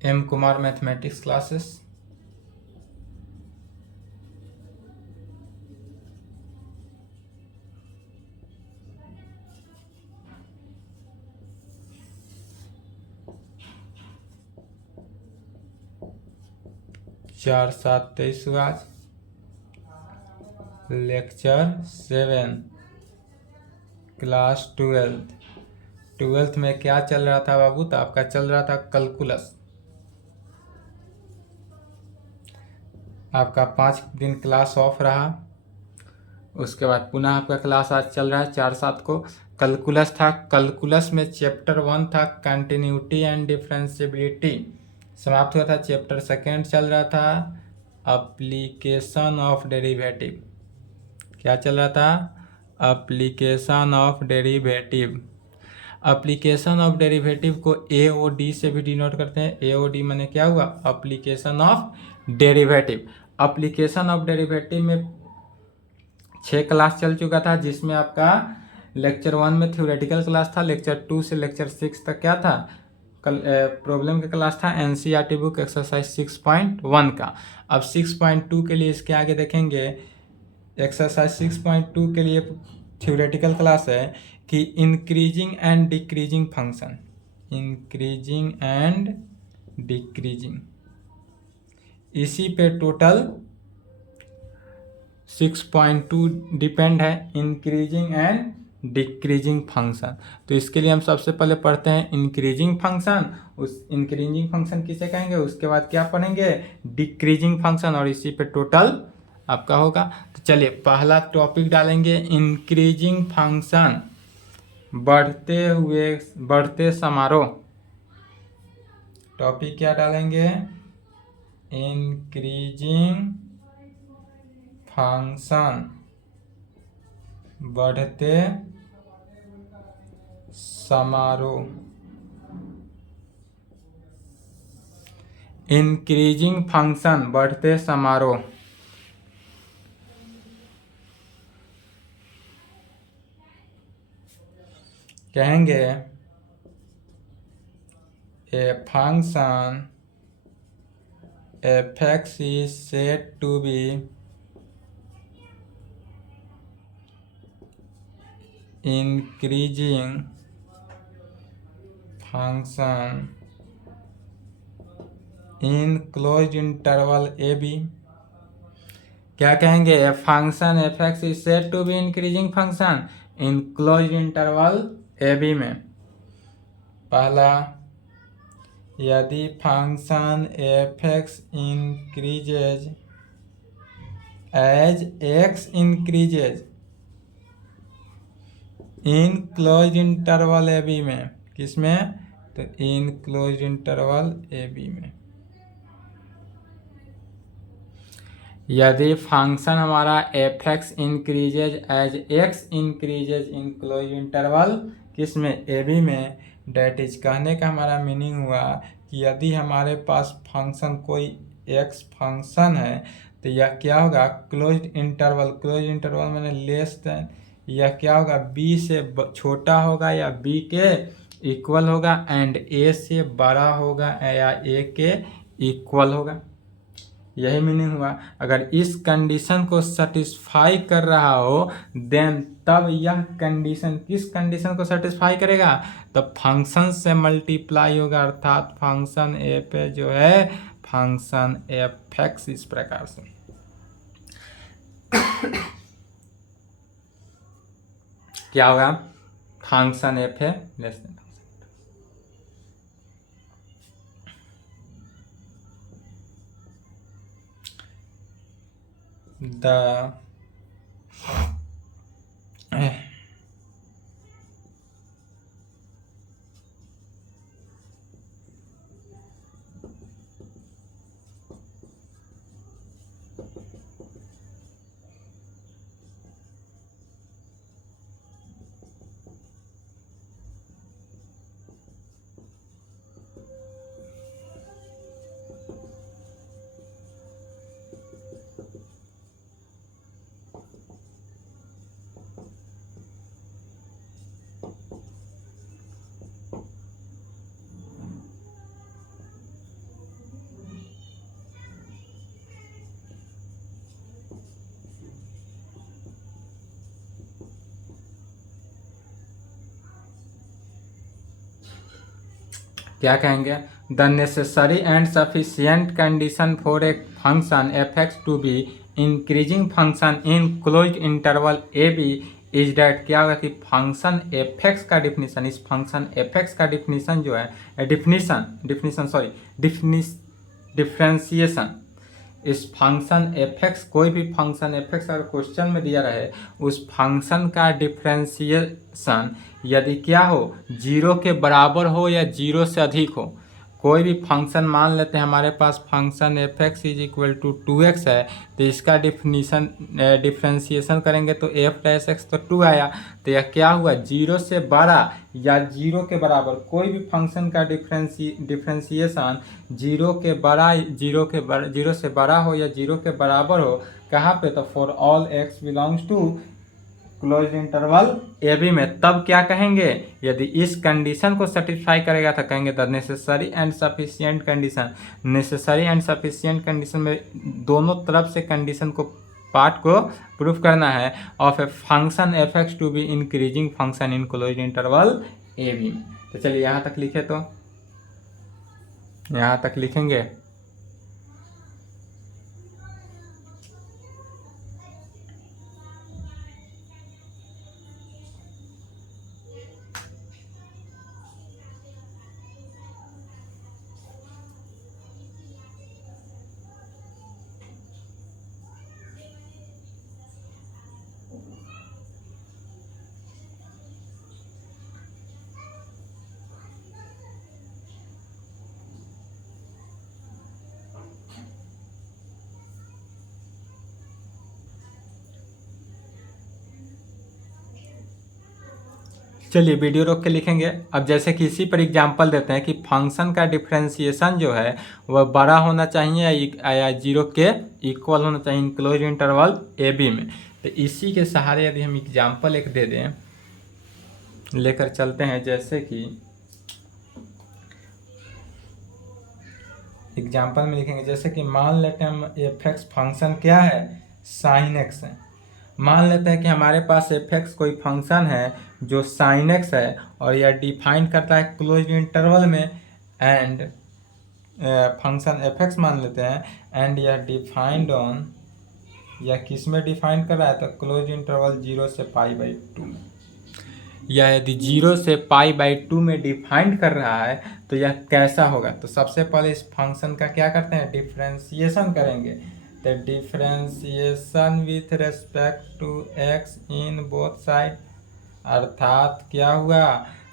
M Kumar mathematics classes. चार सात 23 हुआ आज। लेक्चर 7, क्लास 12th में क्या चल रहा था बाबू? तो आपका चल रहा था कैलकुलस। आपका 5 दिन क्लास ऑफ रहा, उसके बाद पुनः आपका क्लास आज चल रहा है 4/7 को। कैलकुलस था, कैलकुलस में चैप्टर 1 था कंटिन्यूटी एंड डिफरेंशिएबिलिटी, समाप्त हुआ था। चैप्टर 2 चल रहा था एप्लीकेशन ऑफ डेरिवेटिव। क्या चल रहा था? Application of derivative. Application of derivative को ए ओ डी से भी डिनोट करते हैं। ए ओ डी मैंने क्या हुआ? Application of derivative. Application of derivative में 6 क्लास चल चुका था, जिसमें आपका लेक्चर 1 में थ्योरेटिकल क्लास था, लेक्चर 2 से लेक्चर 6 तक क्या था? प्रॉब्लम का क्लास था एनसीईआरटी बुक एक्सरसाइज 6.1 का। अब 6.2 के लिए इसके आगे देखेंगे। एक्सरसाइज 6.2 के लिए थ्योरेटिकल क्लास है कि increasing and decreasing function, increasing and decreasing, इसी पे टोटल 6.2 डिपेंड है, इंक्रीजिंग एंड डिक्रीजिंग फंक्शन। तो इसके लिए हम सबसे पहले पढ़ते हैं इंक्रीजिंग फंक्शन। उस इंक्रीजिंग फंक्शन किसे कहेंगे? उसके बाद क्या पढ़ेंगे? डिक्रीजिंग फंक्शन, और इसी पे टोटल आपका होगा। तो चलिए पहला टॉपिक डालेंगे इंक्रीजिंग फंक्शन, बढ़ते समारोह। टॉपिक क्या डालेंगे? इंक्रीजिंग फंक्शन, बढ़ते समारोह। इंक्रीजिंग फंक्शन, बढ़ते समारोह। कहेंगे a function f(x) is said to be increasing function in closed interval ab। क्या कहेंगे? A function f(x) is said to be increasing function in closed interval ab में। पहला, यदि function f(x) increases as x increases in close interval A B में। किसमें? तो in close interval A B में। यदि फंक्शन हमारा f(x) increases as x increases in close interval किसमें? ए बी में। डेट इज, कहने का हमारा मीनिंग हुआ कि यदि हमारे पास फंक्शन कोई x फंक्शन है तो यह क्या होगा? क्लोज इंटरवल, क्लोज इंटरवल मैंने लेस देन, यह क्या होगा? b से छोटा होगा या b के इक्वल होगा, एंड a से बड़ा होगा या a के इक्वल होगा। यही मीनिंग हुआ। अगर इस कंडीशन को सेटिस्फाई कर रहा हो देन तब यह कंडीशन किस कंडीशन को सेटिस्फाई करेगा? तो फंक्शन से मल्टीप्लाई होगा, अर्थात फंक्शन ए पे जो है फंक्शन f(x) इस प्रकार से। क्या होगा? फंक्शन एफ है लेस देन द क्या कहेंगे, the necessary and sufficient condition for a function F x to be increasing function in close interval A B is that, क्या होगा कि फंक्शन एफ एक्स का डिफिनीशन, इस फंक्शन एफ एक्स का definition जो है डिफ्रेंसिएशन, इस फंक्शन एफ एक्स, कोई भी फंक्शन एफ एक्स अगर क्वेश्चन में दिया रहे, उस फंक्शन का डिफ्रेंसिएशन यदि क्या हो, 0 के बराबर हो या 0 से अधिक हो, कोई भी फंक्शन मान लेते हैं हमारे पास function F x is equal to 2x है, तो इसका डिफ्रेंसिएशन करेंगे तो एफ डैश एक्स तो 2 आया, तो यह क्या हुआ, 0 से बड़ा या 0 के बराबर, कोई भी फंक्शन का डिफ्रेंसिएशन 0 से बड़ा हो या 0 के बराबर हो, कहाँ पे, तो for all x belongs to close interval A B में, तब क्या कहेंगे, यदि इस कंडीशन को सेटिस्फाई करेगा तो कहेंगे the necessary and sufficient condition. Necessary and sufficient condition में दोनों तरफ से कंडीशन को, पार्ट को प्रूफ करना है of a function F x to be increasing function in close interval A B. तो चलिए यहाँ तक लिखे, तो यहाँ तक लिखेंगे। चलिए वीडियो रोक के लिखेंगे। अब जैसे कि इसी पर एग्जांपल देते हैं कि फंक्शन का डिफरेंशिएशन जो है वह बड़ा होना चाहिए या 0 के इक्वल होना चाहिए इनक्लोज इंटरवल ए बी में। तो इसी के सहारे यदि हम एग्जांपल एक दे दें, लेकर चलते हैं, जैसे कि एग्जांपल में लिखेंगे, जैसे कि मान लेते हैं हम एफ एक्स फंक्शन क्या है, साइन एक्स है। मान लेते हैं कि हमारे पास एफ एक्स कोई फंक्शन है जो साइन एक्स है और यह डिफाइन करता है क्लोज इंटरवल में, एंड फंक्शन एफ एक्स मान लेते हैं, एंड यह डिफाइंड ऑन, यह किस में डिफाइन कर रहा है, तो क्लोज इंटरवल 0 से π/2 में। यह यदि 0 से π/2 में डिफाइन कर रहा है तो यह कैसा होगा, तो सबसे पहले इस फंक्शन का क्या करते हैं, डिफ्रेंसिएशन करेंगे। तो differentiation with respect to x in both side, अर्थात क्या हुआ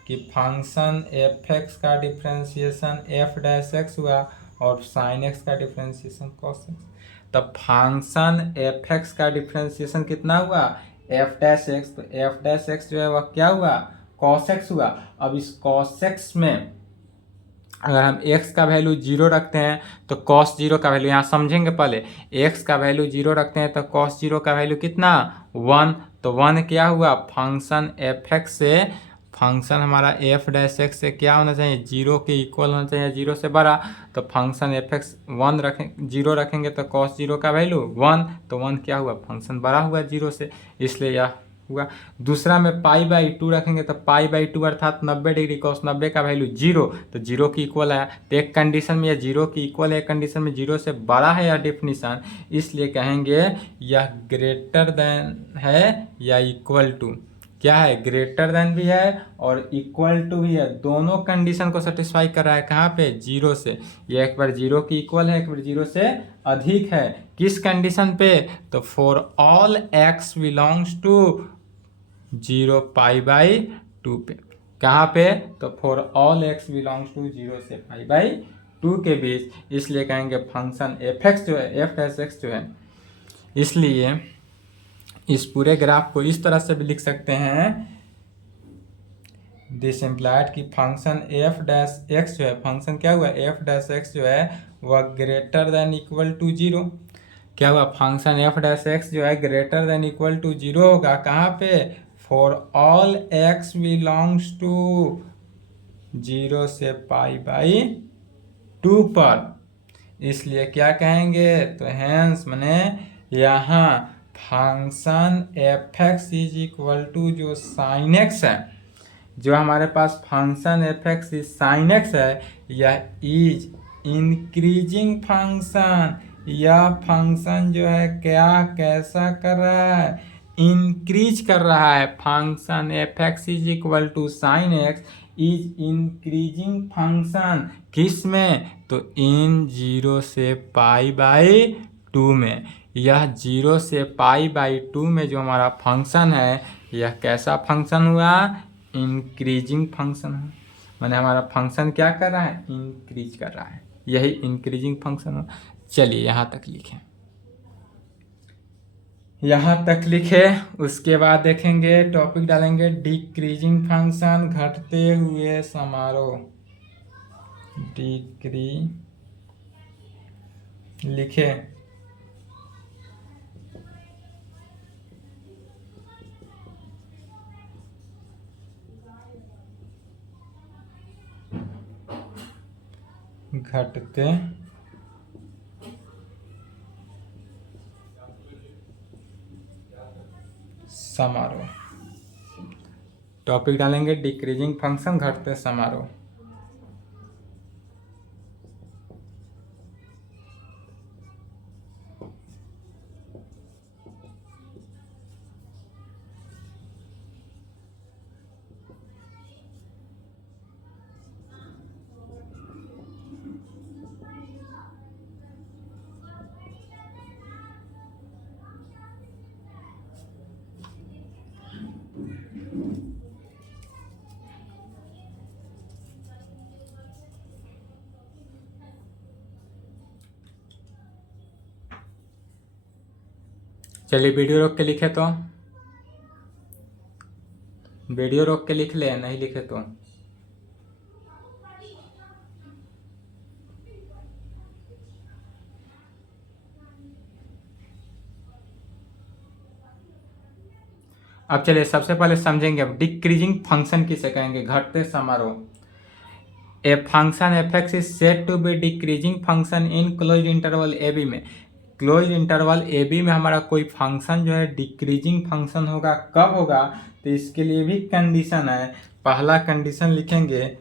कि फंक्शन एफ एक्स का डिफ्रेंसिएशन एफ डैश एक्स हुआ और साइन एक्स का डिफ्रेंसिएशन कॉस एक्स। तब फंक्शन एफ एक्स का डिफ्रेंसिएशन कितना हुआ, एफ डैश एक्स, तो एफ डैश एक्स जो है वह क्या हुआ, कॉस एक्स हुआ। अब इस कॉस एक्स में अगर हम x का वैल्यू 0 रखते हैं तो cos 0 का वैल्यू, यहाँ समझेंगे पहले, x का वैल्यू 0 रखते हैं तो cos 0 का वैल्यू कितना, 1, तो 1 क्या हुआ, फंक्शन एफ एक्स से, फंक्शन हमारा एफ डैश एक्स से क्या होना चाहिए, 0 के इक्वल होना चाहिए, 0 से बड़ा, तो फंक्शन एफ एक्स 1 रखें, 0 रखेंगे तो cos 0 का वैल्यू 1, तो 1 क्या हुआ, फंक्शन बड़ा हुआ 0 से, इसलिए यह हुआ। दूसरा में π/2 रखेंगे तो π/2 अर्थात 90 डिग्री, cos 90 का वैल्यू 0, तो 0 की इक्वल आया। तो एक कंडीशन में यह 0 की इक्वल है, एक कंडीशन में 0 से बड़ा है यह डिफिनीशन, इसलिए कहेंगे यह ग्रेटर देन है या इक्वल टू, क्या है, ग्रेटर देन भी है और इक्वल टू भी है, दोनों कंडीशन को सेटिस्फाई कर रहा है। कहाँ पे, 0 से, यह एक बार 0 की इक्वल है, एक बार 0 से अधिक है। किस कंडीशन पे, तो for all x belongs to 0 π/2 पे। कहाँ पे, तो for all x belongs to 0 से π/2 के बीच, इसलिए कहेंगे फंक्शन एफ एक्स जो है, एफ डैश एक्स जो है, इसलिए इस पूरे ग्राफ को इस तरह से भी लिख सकते हैं, दिस इम्प्लाइड कि फंक्शन एफ डैश एक्स जो है, फंक्शन क्या हुआ, एफ डैश एक्स जो है वह ग्रेटर देन इक्वल टू 0, क्या हुआ, फंक्शन एफ डैश एक्स जो है ग्रेटर देन इक्वल टू 0 होगा। कहाँ पे, for all x belongs to 0 से π/2 पर, इसलिए क्या कहेंगे, तो हैंस माने यहाँ function F x is equal to जो साइन एक्स है, जो हमारे पास function F x is sine X है, यह इज इंक्रीजिंग फंक्शन। यह फंक्शन जो है क्या कैसा कर रहा है, इंक्रीज कर रहा है। Function F x is equal to sine x is increasing function, किस में, तो इन 0 से पाई बाई 2 में। यह 0 से पाई बाई 2 में जो हमारा फंक्शन है, यह कैसा फंक्शन हुआ, इंक्रीजिंग फंक्शन है। माने हमारा फंक्शन क्या कर रहा है, इंक्रीज कर रहा है, यही इंक्रीजिंग फंक्शन हो। चलिए यहाँ तक लिखें, यहाँ तक लिखे। उसके बाद देखेंगे, टॉपिक डालेंगे डिक्रीजिंग फंक्शन, घटते हुए समारोह। डिक्री लिखे, घटते समारोह। टॉपिक डालेंगे डिक्रीजिंग फंक्शन, घटते समारोह। चलिए वीडियो रोक के लिखे तो, वीडियो रोक के लिख ले, नहीं लिखे तो। अब चलिए सबसे पहले समझेंगे, अब डिक्रीजिंग फंक्शन किसे कहेंगे, घटते समारोह। A function F x is said to be decreasing function in close interval A B में। क्लोज इंटरवल ए बी में हमारा कोई फंक्शन जो है डिक्रीजिंग फंक्शन होगा, कब होगा, तो इसके लिए भी कंडीशन है। पहला कंडीशन लिखेंगे,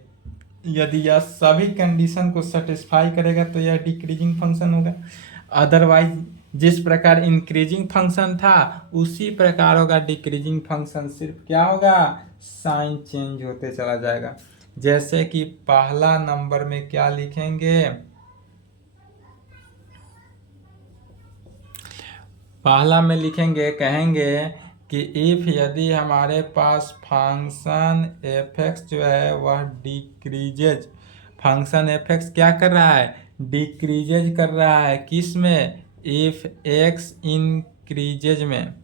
यदि यह सभी कंडीशन को सेटिस्फाई करेगा तो यह डिक्रीजिंग फंक्शन होगा। अदरवाइज जिस प्रकार इंक्रीजिंग फंक्शन था उसी प्रकार होगा डिक्रीजिंग फंक्शन, सिर्फ क्या होगा, साइन चेंज होते चला जाएगा। जैसे कि पहला नंबर में क्या लिखेंगे, पहला में लिखेंगे, कहेंगे कि इफ यदि हमारे पास फंक्शन एफ एक्स जो है वह डिक्रीजेज, फंक्शन एफ एक्स क्या कर रहा है, डिक्रीजेज कर रहा है, किस में, इफ एक्स इंक्रीजेज में।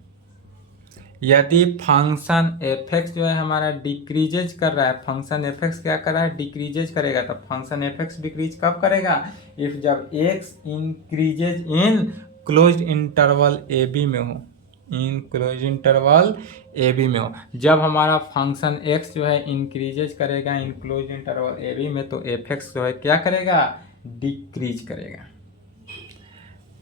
यदि फंक्शन एफ एक्स जो है हमारा डिक्रीजेज कर रहा है, फंक्शन एफ एक्स क्या कर रहा है, डिक्रीजेज करेगा, तब फंक्शन एफ एक्स डिक्रीज कब करेगा, इफ जब x increases in closed interval A B में हो, in close interval A B में हो। जब हमारा फंक्शन एक्स जो है इंक्रीजेज करेगा इन क्लोज इंटरवल ए बी में, तो एफ एक्स जो है क्या करेगा, डिक्रीज करेगा।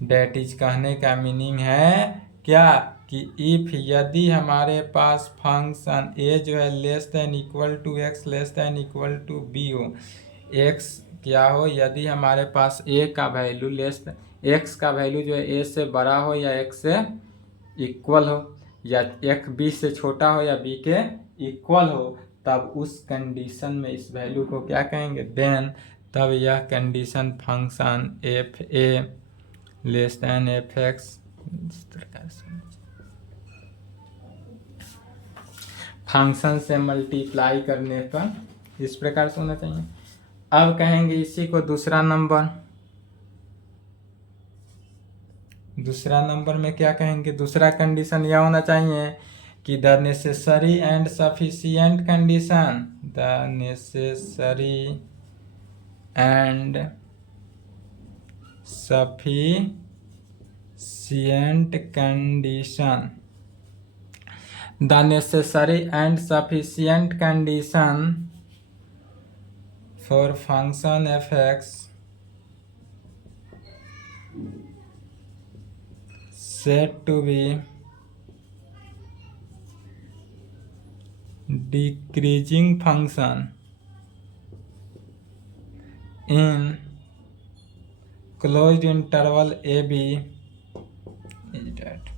डेट इज कहने का मीनिंग है क्या, कि इफ यदि हमारे पास फंक्शन ए जो है less than equal to x less than equal to B हो, एक्स क्या हो, यदि हमारे पास ए का वैल्यू लेस, एक्स का वैल्यू जो है ए से बड़ा हो या एक्स से इक्वल हो, या एक बी से छोटा हो या बी के इक्वल हो, तब उस कंडीशन में इस वैल्यू को क्या कहेंगे, देन तब यह condition function F A less than F x, इस प्रकार से फंक्शन से मल्टीप्लाई करने पर इस प्रकार से होना चाहिए। अब कहेंगे इसी को दूसरा नंबर, दूसरा नंबर में क्या कहेंगे, दूसरा कंडीशन यह होना चाहिए कि the necessary and sufficient condition, the necessary and sufficient condition, the necessary and sufficient condition for function f(x) said to be decreasing function in closed interval A B is that.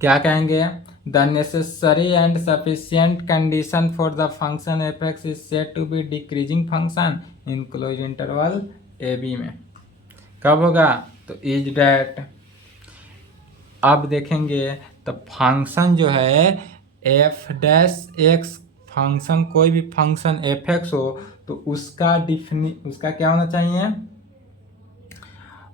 क्या कहेंगे? The necessary and sufficient condition for the function F x is said to be decreasing function in close interval A B में। कब होगा? तो is date. अब देखेंगे तो function जो है एफ डैश एक्स, फंक्शन कोई भी फंक्शन एफ एक्स हो तो उसका क्या होना चाहिए?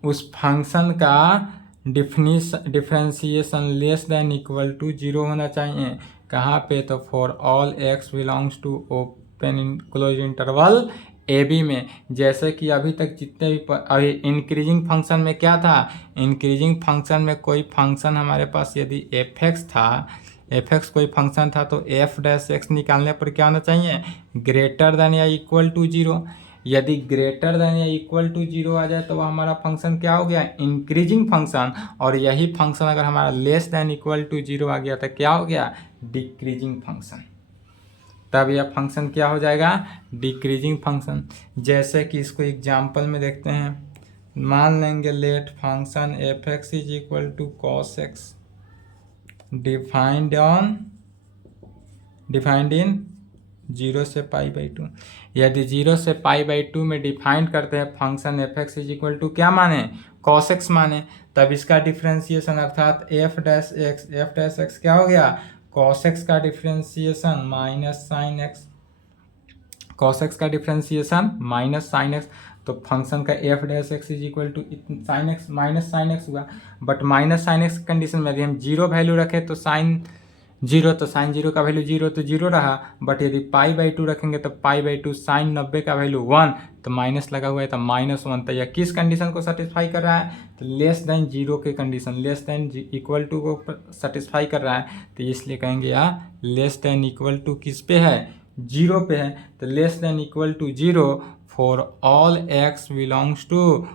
उस फंक्शन का differentiation less than equal to 0 होना चाहिए। कहाँ पे? तो for all x belongs to open in close interval A B में। जैसे कि अभी तक जितने भी अभी इंक्रीजिंग फंक्शन में क्या था? इंक्रीजिंग फंक्शन में कोई फंक्शन हमारे पास यदि एफ एक्स था, एफ एक्स कोई फंक्शन था तो एफ डैश एक्स निकालने पर क्या होना चाहिए? ग्रेटर देन या इक्वल टू 0। यदि ग्रेटर देन या इक्वल टू 0 आ जाए तो वह हमारा फंक्शन क्या हो गया? Increasing function. और यही फंक्शन अगर हमारा लेस देन इक्वल टू 0 आ गया तो क्या हो गया? Decreasing function. तब यह फंक्शन क्या हो जाएगा? Decreasing function. जैसे कि इसको एग्जाम्पल में देखते हैं। मान लेंगे let function F x is equal to cos x defined in 0 से π/2। यदि 0 से π/2 में डिफाइन करते हैं function F x is equal to क्या माने? कॉस एक्स माने। तब इसका डिफ्रेंसिएशन अर्थात एफ डैश एक्स क्या हो गया? कॉस एक्स का differentiation minus sine X, cos X का डिफ्रेंसिएशन माइनस साइन एक्स। तो फंक्शन का F dash X is equal to sine X minus sine X हुआ। But minus sine X condition में यदि हम 0 वैल्यू रखें तो साइन 0, तो साइन 0 का वैल्यू 0 तो 0 रहा। बट यदि π/2 रखेंगे तो π/2 साइन 90 का वैल्यू 1, तो माइनस लगा हुआ है तो -1। तो यह किस कंडीशन को सेटिस्फाई कर रहा है? तो लेस देन 0 के condition, less than equal to को सेटिस्फाई कर रहा है। तो इसलिए कहेंगे यहाँ लेस देन इक्वल टू किस पे है? 0 पे है। तो less than equal to 0 for all x belongs to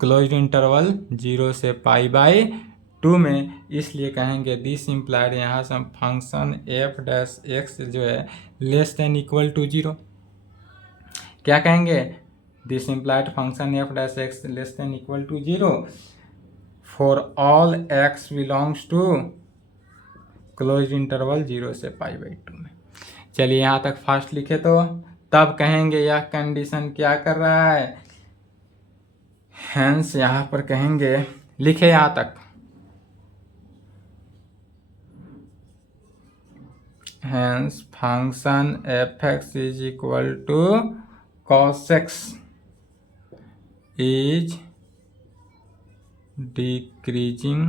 closed interval 0 से π/2 में। इसलिए कहेंगे दिस इम्प्लाइड, यहाँ से हम फंक्शन एफ डैश एक्स जो है लेस देन इक्वल टू 0 क्या कहेंगे? This implied function f dash x less than equal to 0 for all x belongs to close interval 0 से π/2 में। चलिए यहाँ तक फास्ट लिखे तो तब कहेंगे यह कंडीशन क्या कर रहा है? हेंस यहाँ पर कहेंगे, लिखे यहाँ तक, hence function F x is equal to cos x is decreasing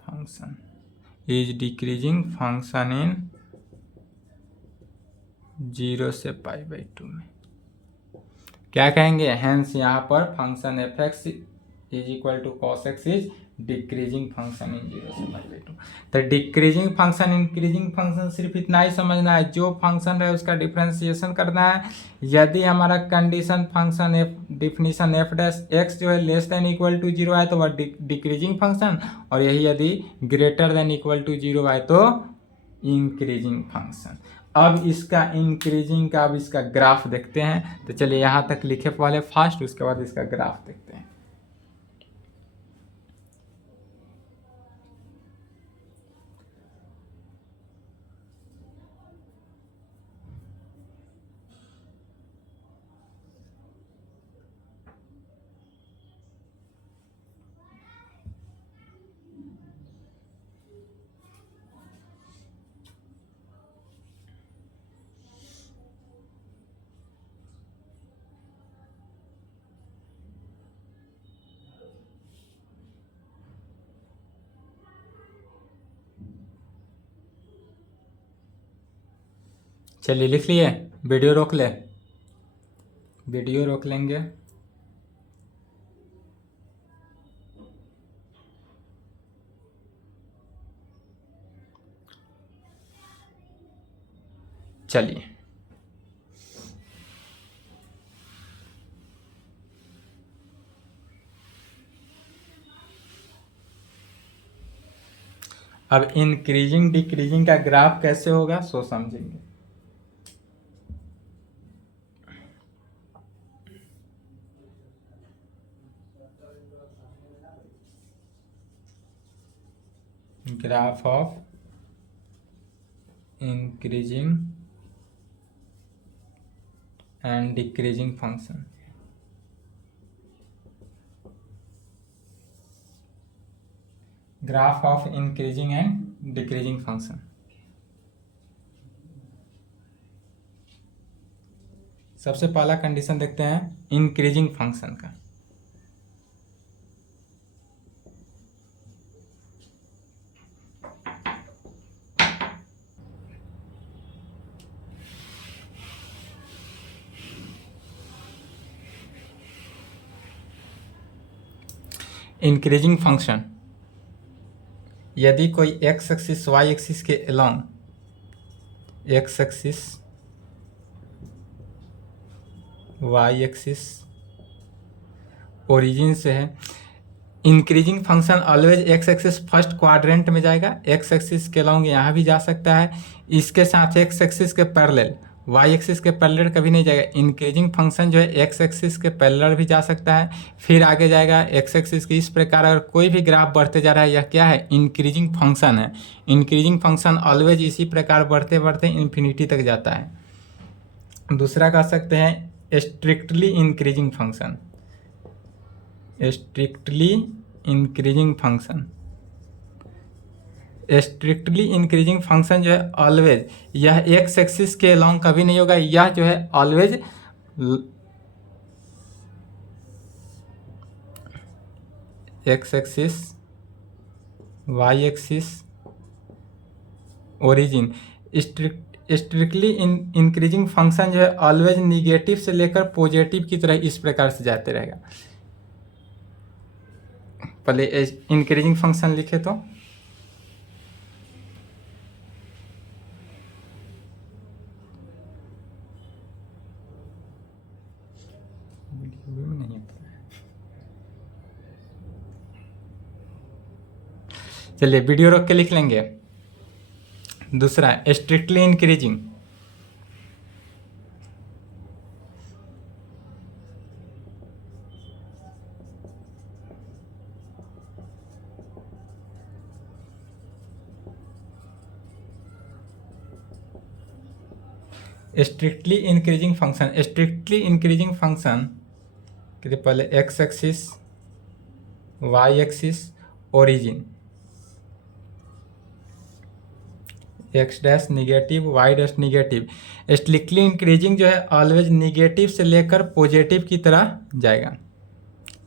function, is decreasing function in 0 से π/2 में। क्या कहेंगे? हेंस यहाँ पर function F x is equal to cos x is decreasing function in 0 से π/2। तो डिक्रीजिंग फंक्शन इंक्रीजिंग फंक्शन सिर्फ इतना ही समझना है, जो फंक्शन है उसका डिफ्रेंसिएशन करना है। यदि हमारा condition function F definition F dash x जो है लेस देन इक्वल टू 0 आए तो वह डिक्रीजिंग फंक्शन, और यही यदि ग्रेटर देन इक्वल टू 0 आए तो इंक्रीजिंग फंक्शन। अब इसका इंक्रीजिंग का अब इसका ग्राफ देखते हैं। तो चलिए यहाँ तक लिखे वाले फास्ट, उसके बाद इसका ग्राफ देखते हैं। चलिए लिख लिए, वीडियो रोक ले, वीडियो रोक लेंगे। चलिए अब इंक्रीजिंग डिक्रीजिंग का ग्राफ कैसे होगा सो समझेंगे। Graph of increasing and decreasing function. Graph of increasing and decreasing function. सबसे पहला कंडीशन देखते हैं इंक्रीजिंग फंक्शन का। इंक्रीजिंग फंक्शन यदि कोई एक्स एक्सिस वाई एक्सिस के along, x axis y axis origin से है, increasing function always x axis first quadrant में जाएगा, एक्स एक्सिस के अलोंग यहाँ भी जा सकता है, इसके साथ एक्स एक्सिस के पैरेलल, वाई एक्सिस के पैरेलल कभी नहीं जाएगा। इंक्रीजिंग फंक्शन जो है एक्स एक्सिस के पैरेलल भी जा सकता है, फिर आगे जाएगा एक्स एक्सिस के। इस प्रकार अगर कोई भी ग्राफ बढ़ते जा रहा है, यह क्या है, इंक्रीजिंग फंक्शन है। इंक्रीजिंग फंक्शन ऑलवेज इसी प्रकार बढ़ते बढ़ते इन्फिनिटी तक जाता है। दूसरा कह सकते हैं strictly increasing function. Strictly increasing function, strictly increasing function जो है ऑलवेज यह एक्स एक्सिस के अलोंग कभी नहीं होगा, यह जो है always x axis y axis origin. Strictly increasing function जो है ऑलवेज निगेटिव से लेकर पॉजिटिव की तरह इस प्रकार से जाते रहेगा। पहले इंक्रीजिंग फंक्शन लिखे तो चलिए वीडियो रोक के लिख लेंगे। दूसरा strictly increasing, strictly increasing function. Strictly increasing function के पहले x axis y axis origin, x dash negative y dash negative. Strictly increasing जो है ऑलवेज निगेटिव से लेकर पॉजिटिव की तरह जाएगा।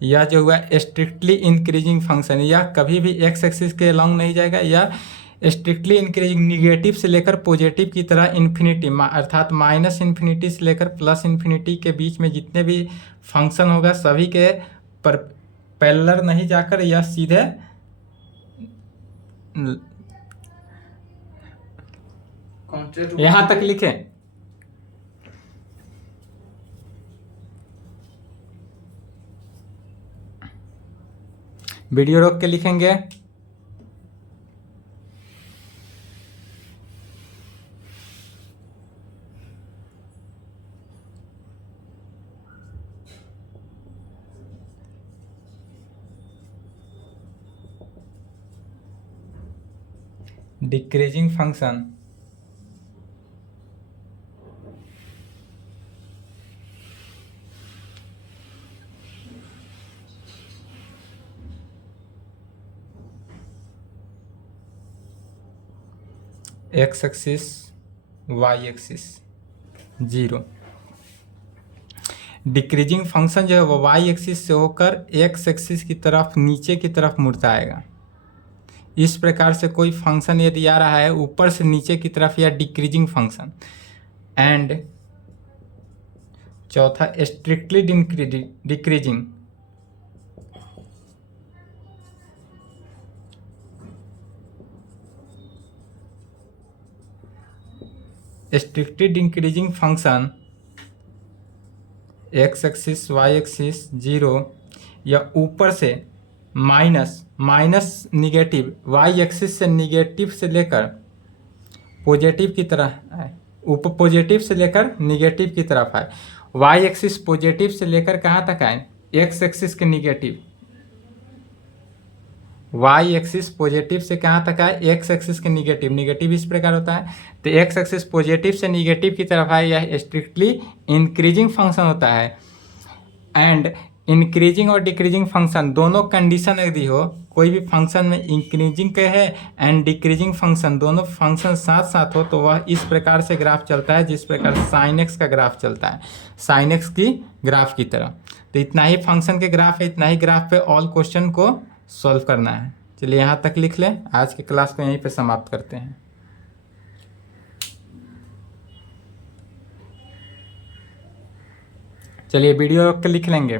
यह जो हुआ स्ट्रिक्टली इंक्रीजिंग फंक्शन, यह कभी भी एक्स एक्सिस के अलोंग नहीं जाएगा, यह स्ट्रिक्टली इंक्रीजिंग निगेटिव से लेकर पॉजिटिव की तरह इन्फिनिटी अर्थात माइनस इन्फिनिटी से लेकर प्लस इन्फिनिटी के बीच में जितने भी फंक्शन होगा सभी के पर पैरेलल नहीं जाकर यह सीधे यहां तक लिखे। वीडियो रोक के लिखेंगे। Decreasing function x axis y axis 0। Decreasing function जो है वो वाई एक्सिस से होकर एक्स एक्सिस की तरफ नीचे की तरफ मुड़ता आएगा। इस प्रकार से कोई फंक्शन यदि आ रहा है ऊपर से नीचे की तरफ, या डिक्रीजिंग फंक्शन। एंड चौथा strictly decreasing, strictly decreasing function x axis y axis 0 या ऊपर से minus minus negative, y axis से निगेटिव से लेकर पॉजिटिव की तरह है, ऊपर पॉजिटिव से लेकर निगेटिव की तरफ है। वाई एक्सिस पॉजिटिव से लेकर कहाँ तक है, एक्स एक्सिस के निगेटिव। वाई एक्सिस पॉजिटिव से कहाँ तक है, एक्स एक्सिस के निगेटिव। निगेटिव इस प्रकार होता है, तो एक्स एक्सिस पॉजिटिव से निगेटिव की तरफ है, यह स्ट्रिक्टली इंक्रीजिंग फंक्शन होता है। एंड इंक्रीजिंग और डिक्रीजिंग फंक्शन दोनों कंडीशन यदि हो, कोई भी फंक्शन में इंक्रीजिंग के है एंड डिक्रीजिंग फंक्शन, दोनों फंक्शन साथ साथ हो, तो वह इस प्रकार से ग्राफ चलता है जिस प्रकार साइन एक्स का ग्राफ चलता है, साइन एक्स की ग्राफ की तरह। तो इतना ही फंक्शन के ग्राफ है, इतना ही ग्राफ पे ऑल क्वेश्चन को सॉल्व करना है। चलिए यहाँ तक लिख लें, आज की क्लास को यहीं पे समाप्त करते हैं। चलिए वीडियो रोक के लिख लेंगे।